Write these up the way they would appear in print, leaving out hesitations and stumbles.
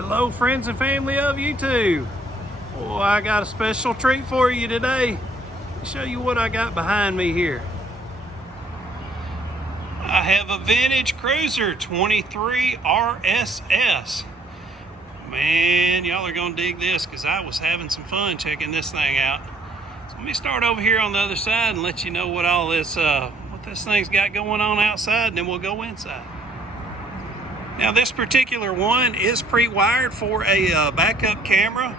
Hello friends and family of YouTube. Oh, I got a special treat for you today. Let me show you what I got behind me here. I have a vintage cruiser 23 RSS. Man, y'all are gonna dig this because I was having some fun checking this thing out. So let me start over here on the other side and let you know what all this what this thing's got going on outside, and then we'll go inside. Now this particular one is pre-wired for a backup camera,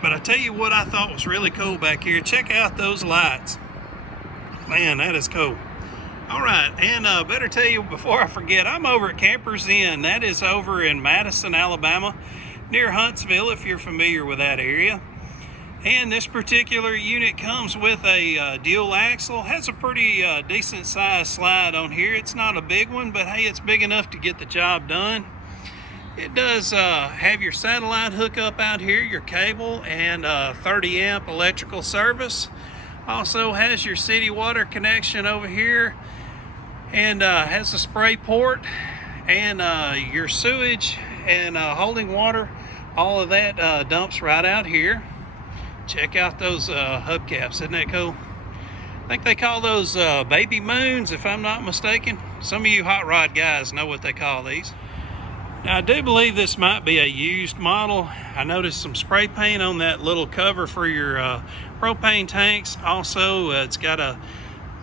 but I tell you what I thought was really cool back here. Check out those lights. Man, that is cool. All right, and better tell you before I forget, I'm over at Campers Inn. That is over in Madison, Alabama, near Huntsville, if you're familiar with that area. And this particular unit comes with a dual axle, has a pretty decent sized slide on here. It's not a big one, but hey, it's big enough to get the job done. It does have your satellite hookup out here, your cable, and 30 amp electrical service. Also has your city water connection over here, and has a spray port, and your sewage and holding water, all of that dumps right out here. Check out those hubcaps, isn't that cool? I think they call those baby moons, if I'm not mistaken. Some of you hot rod guys know what they call these. Now I do believe this might be a used model. I noticed some spray paint on that little cover for your propane tanks. Also, it's got a,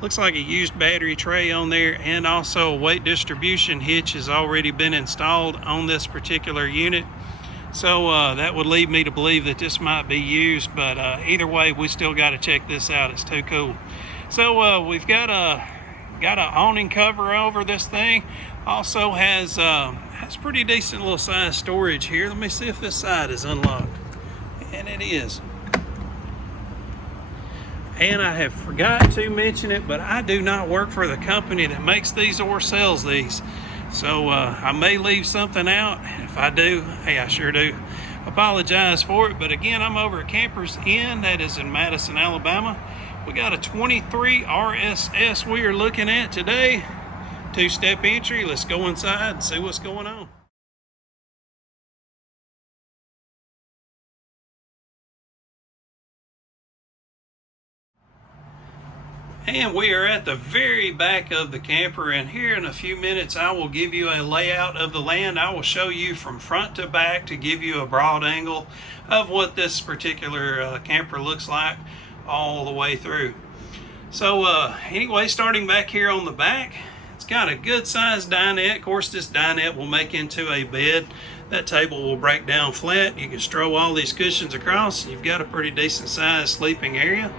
looks like a used battery tray on there, and also a weight distribution hitch has already been installed on this particular unit. So that would lead me to believe that this might be used, but either way, we still got to check this out. It's too cool. So we've got a awning cover over this thing. Also has pretty decent little size storage here. Let me see if this side is unlocked, and it is. And I have forgot to mention it, but I do not work for the company that makes these or sells these. So I may leave something out. If I do, hey, I sure do apologize for it. But again, I'm over at Campers Inn. That is in Madison, Alabama. We got a 23 RSS we are looking at today. Two-step entry. Let's go inside and see what's going on. And we are at the very back of the camper, and here in a few minutes I will give you a layout of the land. I will show you from front to back to give you a broad angle of what this particular camper looks like all the way through. So anyway, starting back here on the back, it's got a good sized dinette. Of course, this dinette will make into a bed. That table will break down flat. You can stroll all these cushions across. You've got a pretty decent sized sleeping area.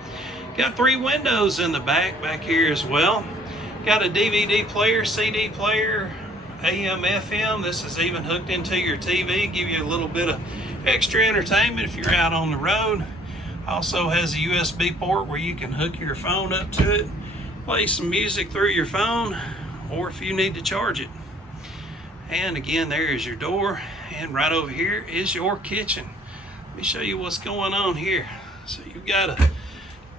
Got 3 windows in the back here as well. Got a DVD player, CD player, AM, FM. This is even hooked into your TV, give you a little bit of extra entertainment if you're out on the road. Also has a USB port where you can hook your phone up to it, play some music through your phone, or if you need to charge it. And again, there is your door, and right over here is your kitchen. Let me show you what's going on here. So you've got a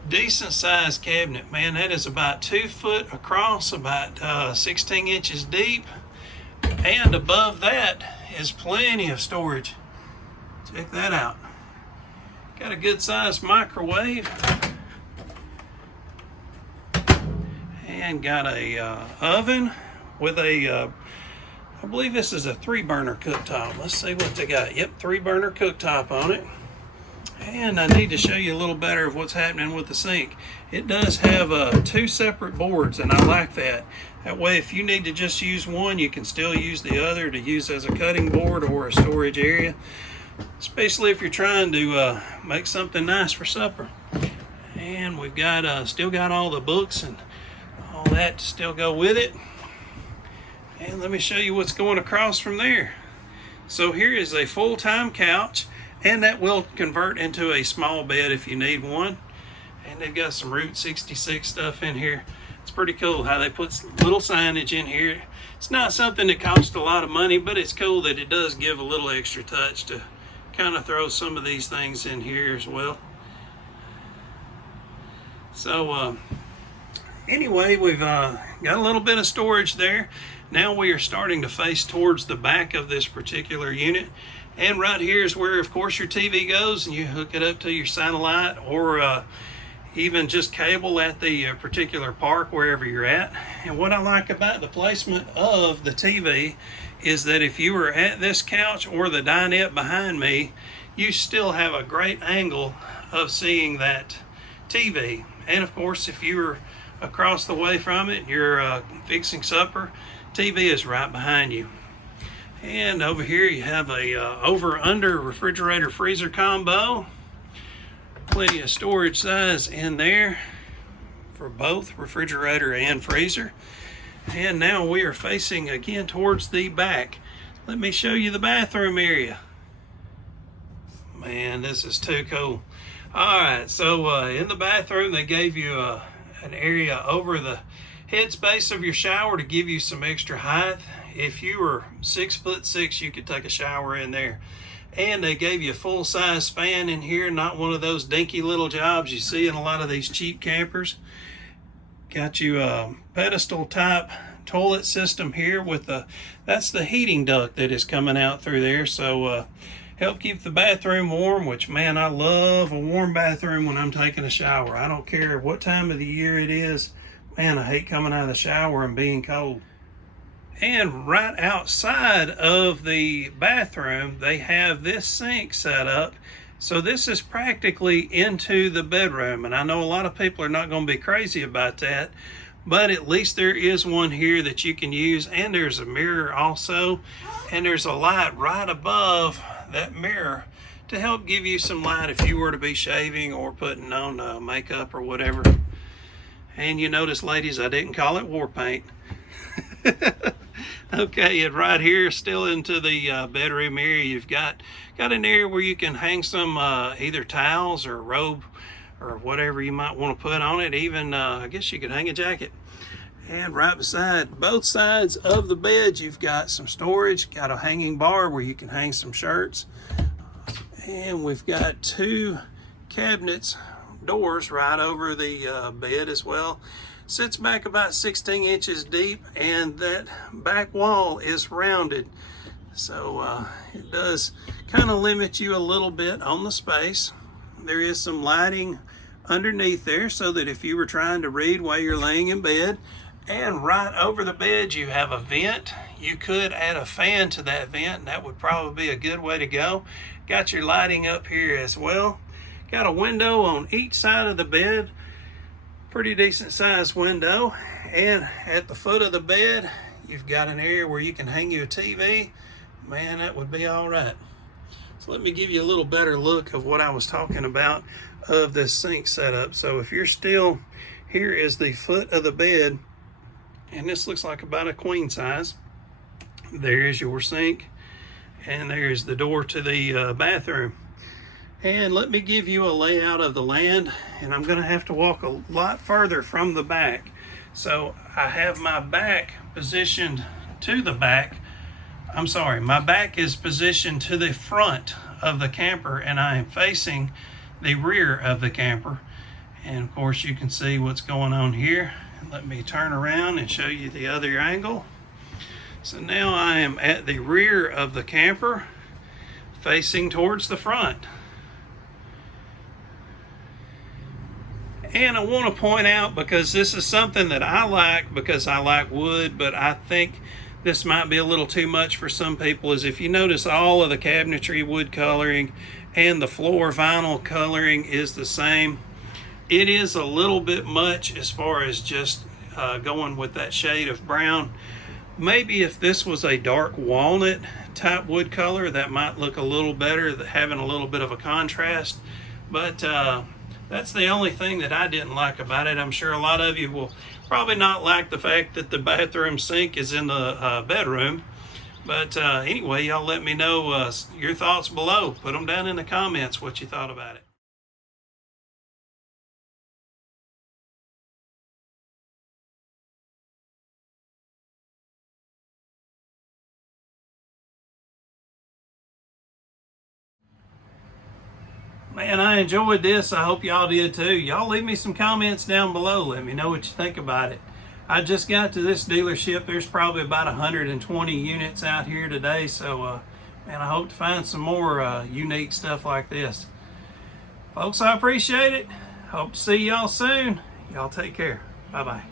decent sized cabinet. Man, that is about 2 foot across, about 16 inches deep, and above that is plenty of storage. Check that out. Got a good sized microwave, and got a oven with a I believe this is a 3-burner cooktop. Let's see what they got. Yep, 3-burner cooktop on it. And I need to show you a little better of what's happening with the sink. It does have 2 separate boards, and I like that. That way, if you need to just use one, you can still use the other to use as a cutting board or a storage area, especially if you're trying to make something nice for supper. And we've got still got all the books and all that to still go with it. And let me show you what's going across from there. So here is a full-time couch, and that will convert into a small bed if you need one. And they've got some Route 66 stuff in here. It's pretty cool how they put little signage in here. It's not something that costs a lot of money, but it's cool that it does give a little extra touch to kind of throw some of these things in here as well. So anyway, we've got a little bit of storage there. Now we are starting to face towards the back of this particular unit. And right here is where, of course, your TV goes, and you hook it up to your satellite or even just cable at the particular park wherever you're at. And what I like about the placement of the TV is that if you were at this couch or the dinette behind me, you still have a great angle of seeing that TV. And of course, if you were across the way from it, you're fixing supper, TV is right behind you. And over here you have a over-under refrigerator freezer combo. Plenty of storage size in there for both refrigerator and freezer. And now we are facing again towards the back. Let me show you the bathroom area. Man, this is too cool. Alright, so in the bathroom they gave you an area over the headspace of your shower to give you some extra height. If you were 6'6", you could take a shower in there. And they gave you a full-size fan in here, not one of those dinky little jobs you see in a lot of these cheap campers. Got you a pedestal type toilet system here with that's the heating duct that is coming out through there. So help keep the bathroom warm, which, man, I love a warm bathroom when I'm taking a shower. I don't care what time of the year it is. Man, I hate coming out of the shower and being cold. And right outside of the bathroom, they have this sink set up. So this is practically into the bedroom. And I know a lot of people are not going to be crazy about that, but at least there is one here that you can use. And there's a mirror also. And there's a light right above that mirror to help give you some light if you were to be shaving or putting on makeup or whatever. And you notice, ladies, I didn't call it war paint. Okay, and right here, still into the bedroom area, you've got an area where you can hang some either towels or robe or whatever you might want to put on it. Even, I guess you could hang a jacket. And right beside both sides of the bed, you've got some storage. Got a hanging bar where you can hang some shirts. And we've got two cabinets, doors right over the bed as well. Sits back about 16 inches deep, and that back wall is rounded, so it does kind of limit you a little bit on the space. There is some lighting underneath there so that if you were trying to read while you're laying in bed. And right over the bed you have a vent. You could add a fan to that vent, and that would probably be a good way to go. Got your lighting up here as well. Got a window on each side of the bed. Pretty decent sized window. And at the foot of the bed, you've got an area where you can hang you a TV. Man, that would be all right. So let me give you a little better look of what I was talking about of this sink setup. So if you're still, here is the foot of the bed, and this looks like about a queen size. There is your sink, and there's the door to the bathroom. And let me give you a layout of the land, and I'm going to have to walk a lot further from the back. So I have my back positioned to the back. I'm sorry, my back is positioned to the front of the camper, and I am facing the rear of the camper. And of course you can see what's going on here. Let me turn around and show you the other angle. So now I am at the rear of the camper, facing towards the front. And I want to point out, because this is something that I like, because I like wood, but I think this might be a little too much for some people, is if you notice all of the cabinetry wood coloring and the floor vinyl coloring is the same. It is a little bit much as far as just going with that shade of brown. Maybe if this was a dark walnut type wood color, that might look a little better, having a little bit of a contrast. But that's the only thing that I didn't like about it. I'm sure a lot of you will probably not like the fact that the bathroom sink is in the bedroom. But anyway, y'all let me know your thoughts below. Put them down in the comments what you thought about it. Man, I enjoyed this. I hope y'all did too. Y'all leave me some comments down below. Let me know what you think about it. I just got to this dealership. There's probably about 120 units out here today. So and I hope to find some more unique stuff like this. Folks, I appreciate it. Hope to see y'all soon. Y'all take care. Bye-bye.